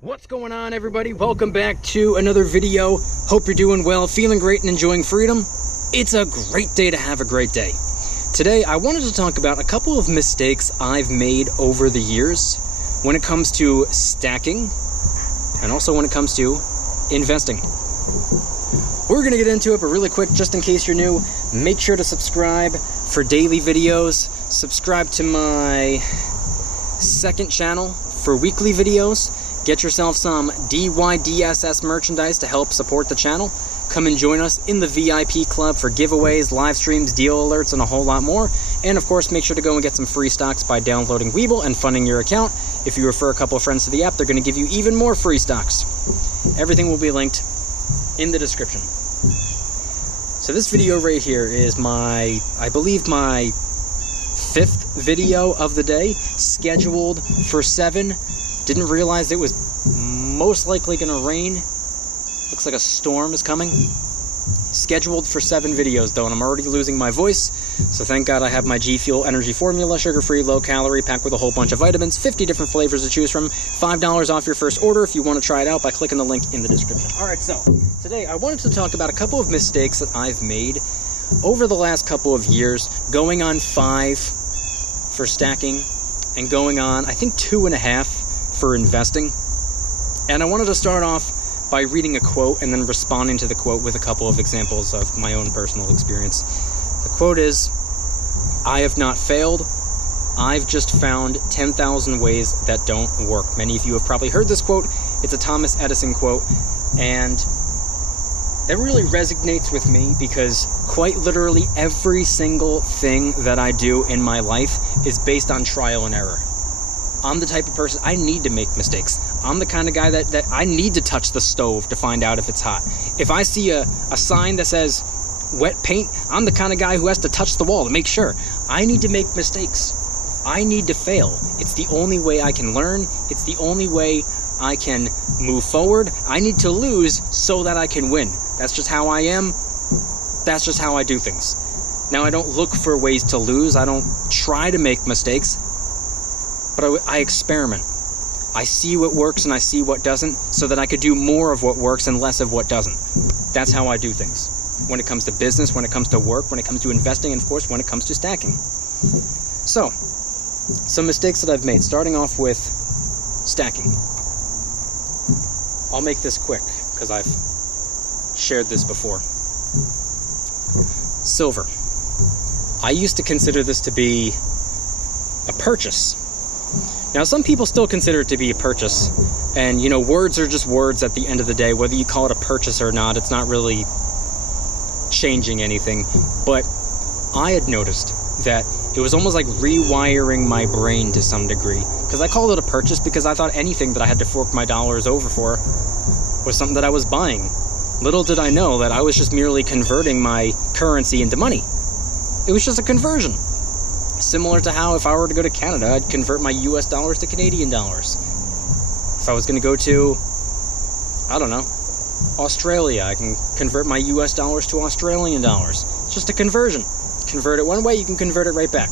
What's going on, everybody? Welcome back to another video. Hope you're doing well, feeling great, and enjoying freedom. It's a great day to have a great day. Today, I wanted to talk about a couple of mistakes I've made over the years when it comes to stacking and also when it comes to investing. We're going to get into it, but really quick, just in case you're new, make sure to subscribe for daily videos. Subscribe to my second channel for weekly videos. Get yourself some DYDSS merchandise to help support the channel. Come and join us in the VIP club for giveaways, live streams, deal alerts, and a whole lot more. And of course, make sure to go and get some free stocks by downloading Webull and funding your account. If you refer a couple of friends to the app, they're going to give you even more free stocks. Everything will be linked in the description. So this video right here is I believe my 5th video of the day, scheduled for 7. Didn't realize it was most likely going to rain. Looks like a storm is coming. Scheduled for 7 videos though, and I'm already losing my voice. So thank God I have my G Fuel Energy Formula, sugar-free, low-calorie, packed with a whole bunch of vitamins, 50 different flavors to choose from, $5 off your first order if you want to try it out by clicking the link in the description. Alright, so today I wanted to talk about a couple of mistakes that I've made over the last couple of years, going on 5 for stacking and going on, I think, 2.5 for investing. And I wanted to start off by reading a quote and then responding to the quote with a couple of examples of my own personal experience. The quote is, "I have not failed. I've just found 10,000 ways that don't work." Many of you have probably heard this quote. It's a Thomas Edison quote, and that really resonates with me because quite literally every single thing that I do in my life is based on trial and error. I'm the type of person, I need to make mistakes. I'm the kind of guy that I need to touch the stove to find out if it's hot. If I see a sign that says wet paint, I'm the kind of guy who has to touch the wall to make sure. I need to make mistakes. I need to fail. It's the only way I can learn. It's the only way I can move forward. I need to lose so that I can win. That's just how I am. That's just how I do things. Now, I don't look for ways to lose. I don't try to make mistakes. But I experiment. I see what works and I see what doesn't so that I could do more of what works and less of what doesn't. That's how I do things. When it comes to business, when it comes to work, when it comes to investing, and of course, when it comes to stacking. So, some mistakes that I've made, starting off with stacking. I'll make this quick because I've shared this before. Silver. I used to consider this to be a purchase. Now, some people still consider it to be a purchase, and you know, words are just words at the end of the day. Whether you call it a purchase or not, it's not really changing anything. But I had noticed that it was almost like rewiring my brain to some degree, because I called it a purchase because I thought anything that I had to fork my dollars over for was something that I was buying. Little did I know that I was just merely converting my currency into money. It was just a conversion. Similar to how if I were to go to Canada, I'd convert my US dollars to Canadian dollars. If I was going to go to, I don't know, Australia, I can convert my US dollars to Australian dollars. It's just a conversion. Convert it one way, you can convert it right back.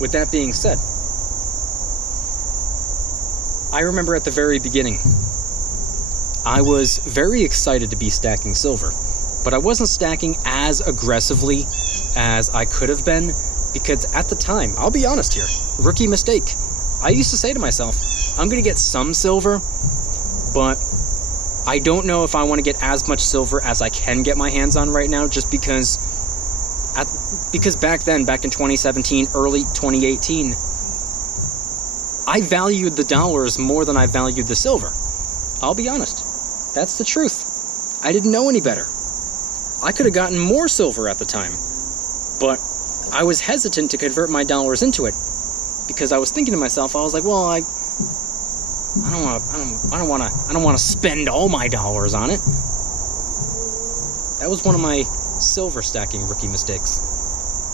With that being said, I remember at the very beginning, I was very excited to be stacking silver, but I wasn't stacking as aggressively as I could have been, because at the time, I'll be honest here, rookie mistake. I used to say to myself, I'm going to get some silver, but I don't know if I want to get as much silver as I can get my hands on right now, just because back then, back in 2017, early 2018, I valued the dollars more than I valued the silver. I'll be honest. That's the truth. I didn't know any better. I could have gotten more silver at the time, but I was hesitant to convert my dollars into it because I was thinking to myself, I was like, well, I don't want to spend all my dollars on it. That was one of my silver stacking rookie mistakes.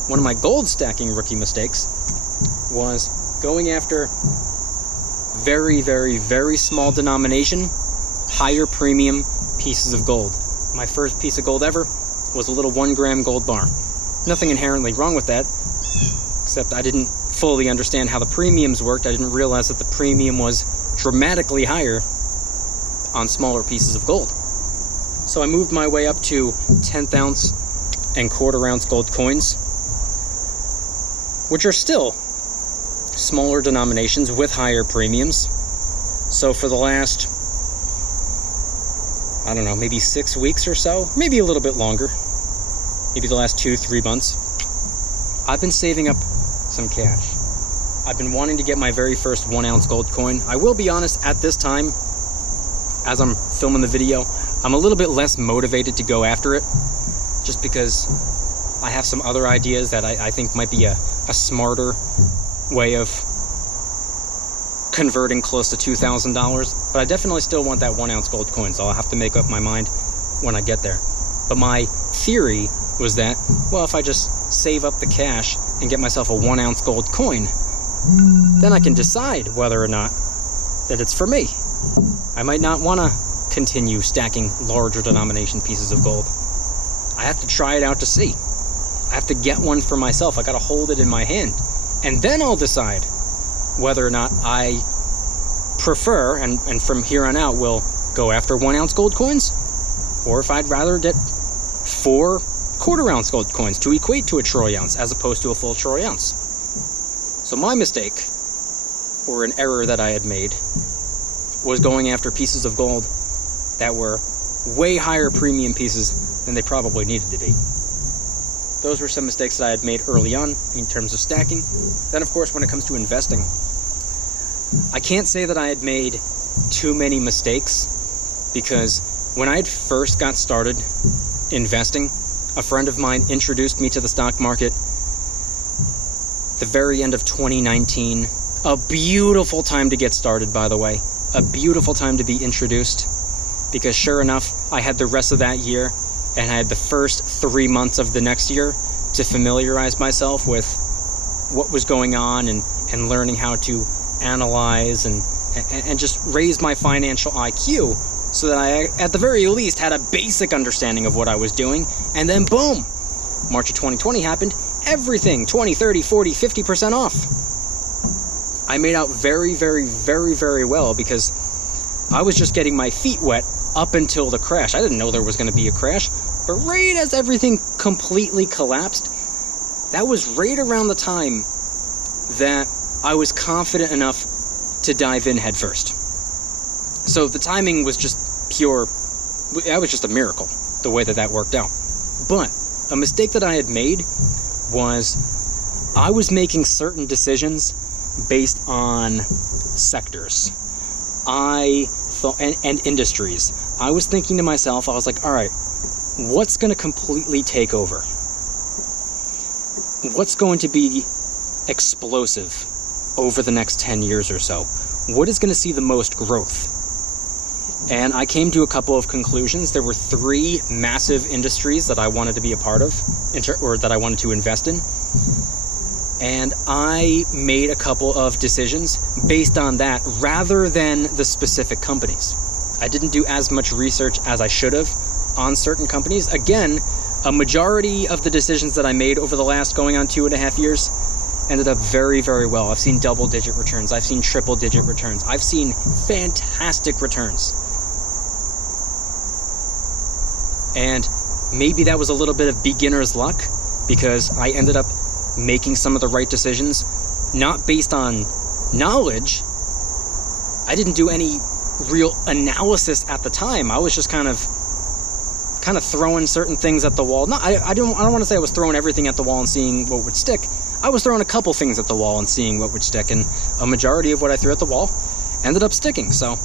One of my gold stacking rookie mistakes was going after very, very, very small denomination, higher premium pieces of gold. My first piece of gold ever was a little 1 gram gold bar. Nothing inherently wrong with that, except I didn't fully understand how the premiums worked. I didn't realize that the premium was dramatically higher on smaller pieces of gold. So I moved my way up to 10th ounce and quarter-ounce gold coins, which are still smaller denominations with higher premiums. So for the last, I don't know, maybe 6 weeks or so, maybe a little bit longer, maybe the last 2-3 months, I've been saving up some cash. I've been wanting to get my very first 1-ounce gold coin. I will be honest, at this time, as I'm filming the video, I'm a little bit less motivated to go after it, just because I have some other ideas that I think might be a smarter way of converting close to $2,000, but I definitely still want that 1-ounce gold coin, so I'll have to make up my mind when I get there. But my theory was that, well, if I just save up the cash and get myself a 1-ounce gold coin, then I can decide whether or not that it's for me. I might not want to continue stacking larger denomination pieces of gold. I have to try it out to see. I have to get one for myself. I gotta hold it in my hand. And then I'll decide whether or not I prefer, and from here on out will go after 1-ounce gold coins, or if I'd rather get 4 quarter-ounce gold coins to equate to a troy ounce as opposed to a full troy ounce. So my mistake, or an error that I had made, was going after pieces of gold that were way higher premium pieces than they probably needed to be. Those were some mistakes that I had made early on in terms of stacking. Then, of course, when it comes to investing, I can't say that I had made too many mistakes, because when I had first got started investing, a friend of mine introduced me to the stock market the very end of 2019. A beautiful time to get started, by the way. A beautiful time to be introduced, because sure enough, I had the rest of that year and I had the first 3 months of the next year to familiarize myself with what was going on and learning how to analyze and just raise my financial IQ, so that I, at the very least, had a basic understanding of what I was doing. And then boom, March of 2020 happened. Everything 20, 30, 40, 50% off. I made out very, very, very, very well, because I was just getting my feet wet up until the crash. I didn't know there was going to be a crash, but right as everything completely collapsed, that was right around the time that I was confident enough to dive in headfirst. So the timing was just pure, that was just a miracle, the way that that worked out. But a mistake that I had made was I was making certain decisions based on sectors. I thought, and industries. I was thinking to myself, I was like, all right, what's going to completely take over? What's going to be explosive over the next 10 years or so? What is going to see the most growth? And I came to a couple of conclusions. There were 3 massive industries that I wanted to be a part of, or that I wanted to invest in. And I made a couple of decisions based on that rather than the specific companies. I didn't do as much research as I should have on certain companies. Again, a majority of the decisions that I made over the last going on 2.5 years ended up very, very well. I've seen double-digit returns. I've seen triple-digit returns. I've seen fantastic returns. And maybe that was a little bit of beginner's luck, because I ended up making some of the right decisions, not based on knowledge. I didn't do any real analysis at the time. I was just kind of throwing certain things at the wall. No, I don't want to say I was throwing everything at the wall and seeing what would stick. I was throwing a couple things at the wall and seeing what would stick, and a majority of what I threw at the wall ended up sticking. So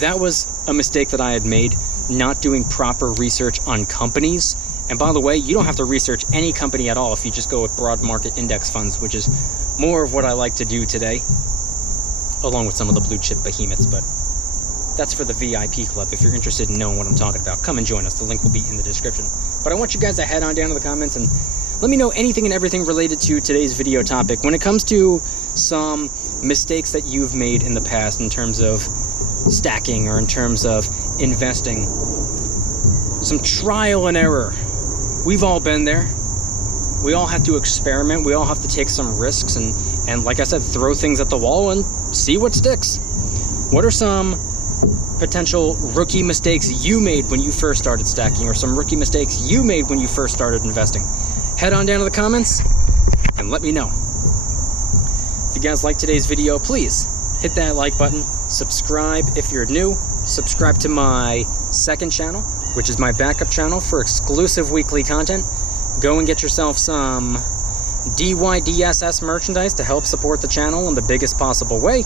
that was a mistake that I had made, not doing proper research on companies. And by the way, you don't have to research any company at all if you just go with broad market index funds, which is more of what I like to do today, along with some of the blue chip behemoths. But that's for the VIP club. If you're interested in knowing what I'm talking about, come and join us. The link will be in the description. But I want you guys to head on down to the comments and let me know anything and everything related to today's video topic. When it comes to some mistakes that you've made in the past in terms of stacking or in terms of investing, some trial and error. We've all been there. We all have to experiment. We all have to take some risks and like I said, throw things at the wall and see what sticks. What are some potential rookie mistakes you made when you first started stacking, or some rookie mistakes you made when you first started investing? Head on down to the comments and let me know. If you guys like today's video, please hit that like button, subscribe if you're new, subscribe to my second channel, which is my backup channel for exclusive weekly content. Go and get yourself some DYDSS merchandise to help support the channel in the biggest possible way.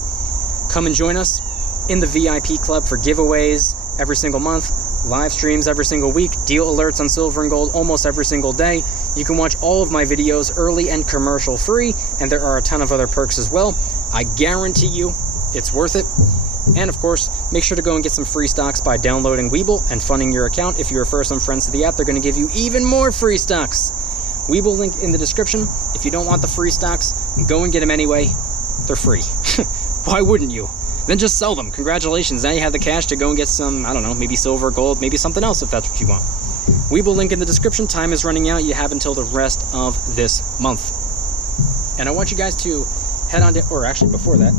Come and join us in the VIP club for giveaways every single month, live streams every single week, deal alerts on silver and gold almost every single day. You can watch all of my videos early and commercial free, and there are a ton of other perks as well. I guarantee you it's worth it. And of course, make sure to go and get some free stocks by downloading Webull and funding your account. If you refer some friends to the app, they're going to give you even more free stocks. Webull link in the description. If you don't want the free stocks, go and get them anyway. They're free. Why wouldn't you? Then just sell them. Congratulations. Now you have the cash to go and get some, I don't know, maybe silver, gold, maybe something else if that's what you want. Webull link in the description. Time is running out. You have until the rest of this month. And I want you guys to head on to, or actually before that,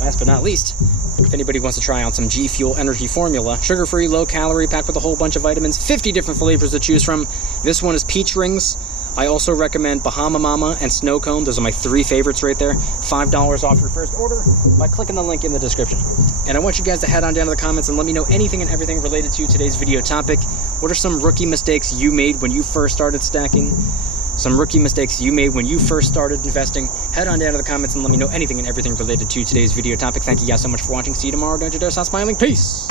last but not least, if anybody wants to try out some G Fuel Energy Formula, sugar-free, low-calorie, packed with a whole bunch of vitamins, 50 different flavors to choose from. This one is Peach Rings. I also recommend Bahama Mama and Snow Cone. Those are my 3 favorites right there. $5 off your first order by clicking the link in the description. And I want you guys to head on down to the comments and let me know anything and everything related to today's video topic. What are some rookie mistakes you made when you first started stacking? Some rookie mistakes you made when you first started investing? Head on down to the comments and let me know anything and everything related to today's video topic. Thank you guys so much for watching. See you tomorrow. Don't you dare stop smiling. Peace.